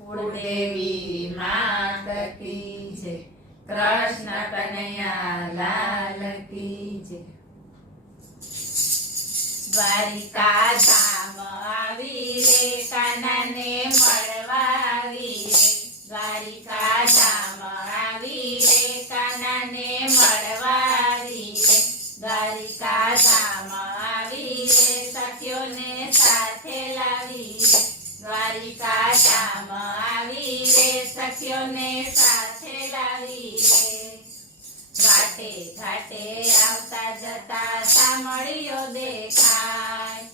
કુળદેવી માત કી જય, કૃષ્ણ કનૈયા લાલ કી જય। દ્વારિકા ધામ આવી રે કાનાને મળવા આવી રે, દ્વારિકા ધામ આવી રે કાનાને મળવા આવી રે, દ્વારિકા ધામ આવી રે સખીઓને સાથે લાવી રે, દ્વારિકા ધામ આવી રે સખીઓને સાથે લાવી રે। ઘાટે ઘાટે આવતા જતા સામળીઓ દેખાય,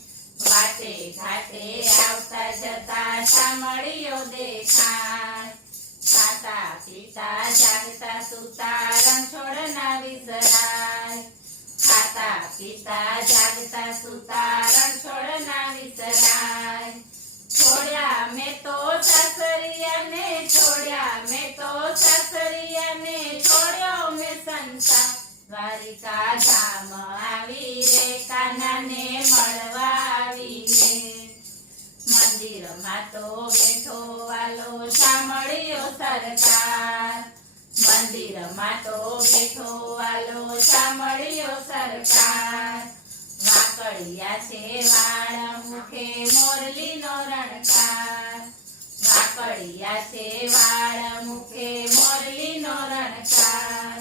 ઘાટે ઘાટે આવતા જતા સામળીઓ દેખાય, ખાતા પીતા જાગતા સુતા રણછોડ ના વિસરાય, ખાતા પીતા જાગતા સુતા રણછોડ ના વિસરાય। છોડ્યા મેં તો સાસરિયાને, છોડ્યા મેં તો સાસરિયાને, છોડ્યો મેં સંસાર, દ્વારિકા ધામ આવી રે કાનાને મળવા આવી રે। મંદિરમાં તો બેઠો વાલો સાંભળ્યો સરકાર, મંદિરમાં તો બેઠો વાલો સાંભળ્યો સરકાર, વાકડિયા છે વાળ મુખે મોરલીનો રણકાર, વાકડિયા છે વાળ મુખે મોરલીનો રણકાર,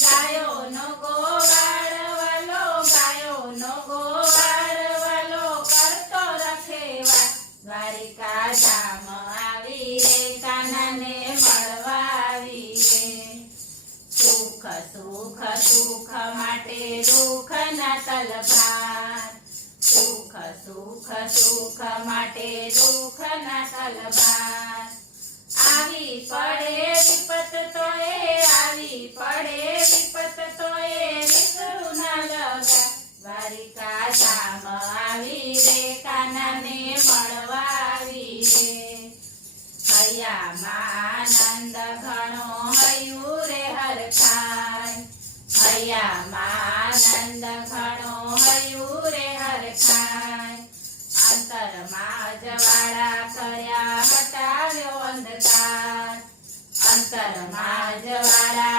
ગાયોનો ગોવાળ વાલો, ગાયોનો ગોવાળ વાલો કરતો રખેવાળ, દ્વારિકા ધામ આવી રે કાનાને મળવા આવી રે। સુખ સુખ સુખ માટે દુઃખ ના તલભાર, સુખ સુખ સુખ માટે દુઃખ ના તલભાર, આવી પડે વિપત તો એ, આવી પડે વિપત તો એ વિસરું ના લગા, દ્વારિકા ધામ આવી રે કાનાને મળવા આવી રે। હૈયામાં આનંદ ઘણો હૈયું રે હરખાય, હૈયામાં આનંદ ઘણો હૈયું રે હરખાય, અંતરમાં જવાળા કર્યા હટાવ્યો અંધકાર, અંતરમાં જવાળા